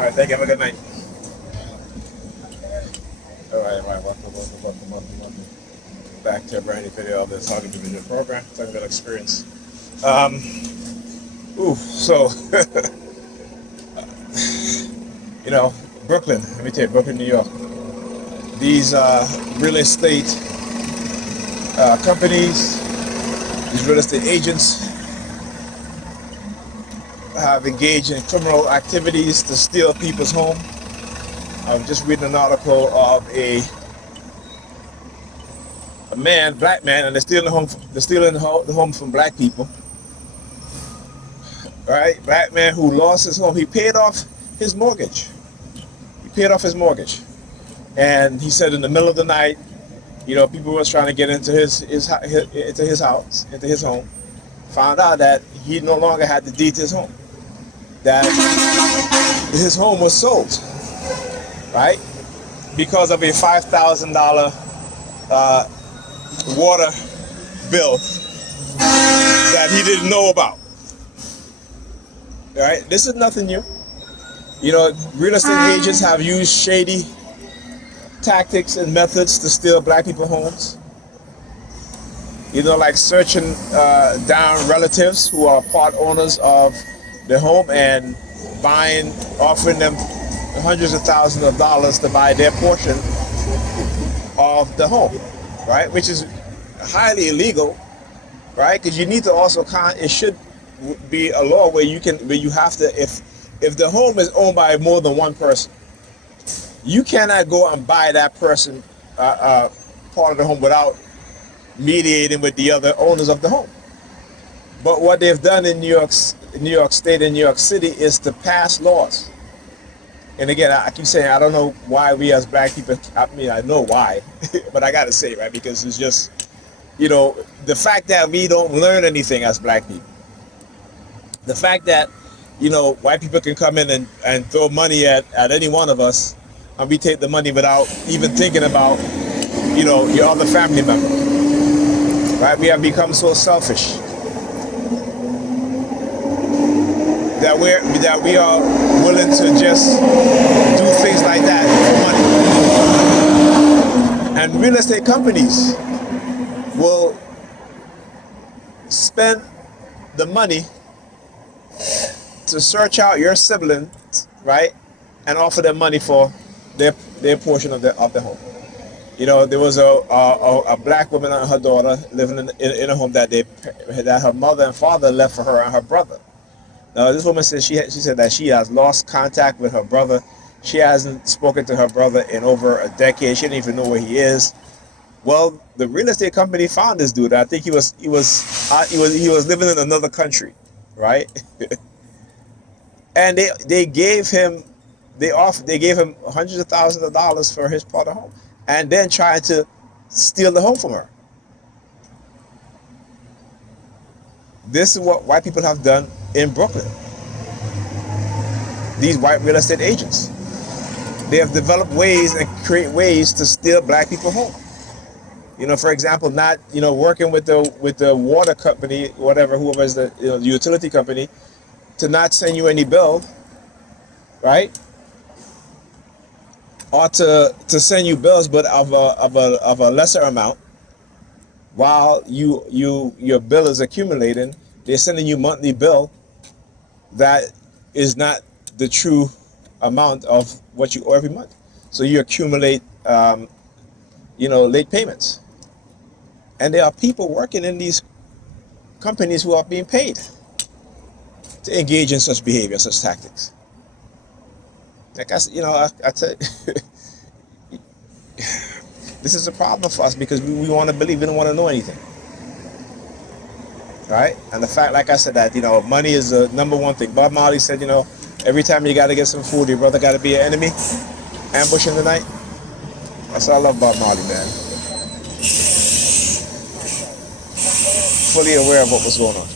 right, thank you. Have a good night. All right, welcome. Back to a brand new video of the Talking Individual program, talking about experience. Um, so, you know, Brooklyn, let me tell you, Brooklyn, New York. These real estate companies, these real estate agents have engaged in criminal activities to steal people's home. I was just reading an article of a man, black man, and they're stealing the home. They're stealing the home from black people. Right, black man who lost his home. He paid off his mortgage. He paid off his mortgage, and he said in the middle of the night, you know, people was trying to get into his house, into his home. Found out that he no longer had the deed to his home. That his home was sold, right, because of a $5,000 water bill that he didn't know about. Right, this is nothing new. You know, real estate agents have used shady tactics and methods to steal black people homes. You know, like searching down relatives who are part owners of their home and offering them hundreds of thousands of dollars to buy their portion of the home, right? Which is highly illegal, right? Because you need to also it should be a law where you have to, if the home is owned by more than one person, you cannot go and buy that person part of the home without mediating with the other owners of the home. But what they've done in New York State and New York City is to pass laws. And again, I keep saying I don't know why we as black people. I mean, I know why, but I gotta say, right, because it's just, you know, the fact that we don't learn anything as black people. The fact that, you know, white people can come in and throw money at any one of us, and we take the money without even thinking about, you know, your other family member. Right? We have become so selfish that we are willing to just do things like that for money. And real estate companies will spend the money to search out your siblings, right, and offer them money for their portion of the home. You know, there was a black woman and her daughter living in a home that her mother and father left for her and her brother. Now, this woman said she said that she has lost contact with her brother. She hasn't spoken to her brother in over a decade. She didn't even know where he is. Well, the real estate company found this dude. I think he was living in another country, right? And they gave him hundreds of thousands of dollars for his part of home, and then tried to steal the home from her. This is what white people have done in Brooklyn. These white real estate agents, they have developed ways and create ways to steal black people home. You know, for example, not, you know, working with the water company, whoever is the, you know, the utility company, to not send you any bill, right? Or to send you bills, but of a lesser amount. While your bill is accumulating, they're sending you monthly bill that is not the true amount of what you owe every month. So you accumulate, you know, late payments. And there are people working in these companies who are being paid to engage in such behavior, such tactics. Like I tell you, this is a problem for us because we want to believe, we don't want to know anything. Right? And the fact, like I said, that, you know, money is the number one thing. Bob Marley said, you know, every time you got to get some food, your brother got to be an enemy, ambush in the night. That's why I love Bob Marley, man. Fully aware of what was going on.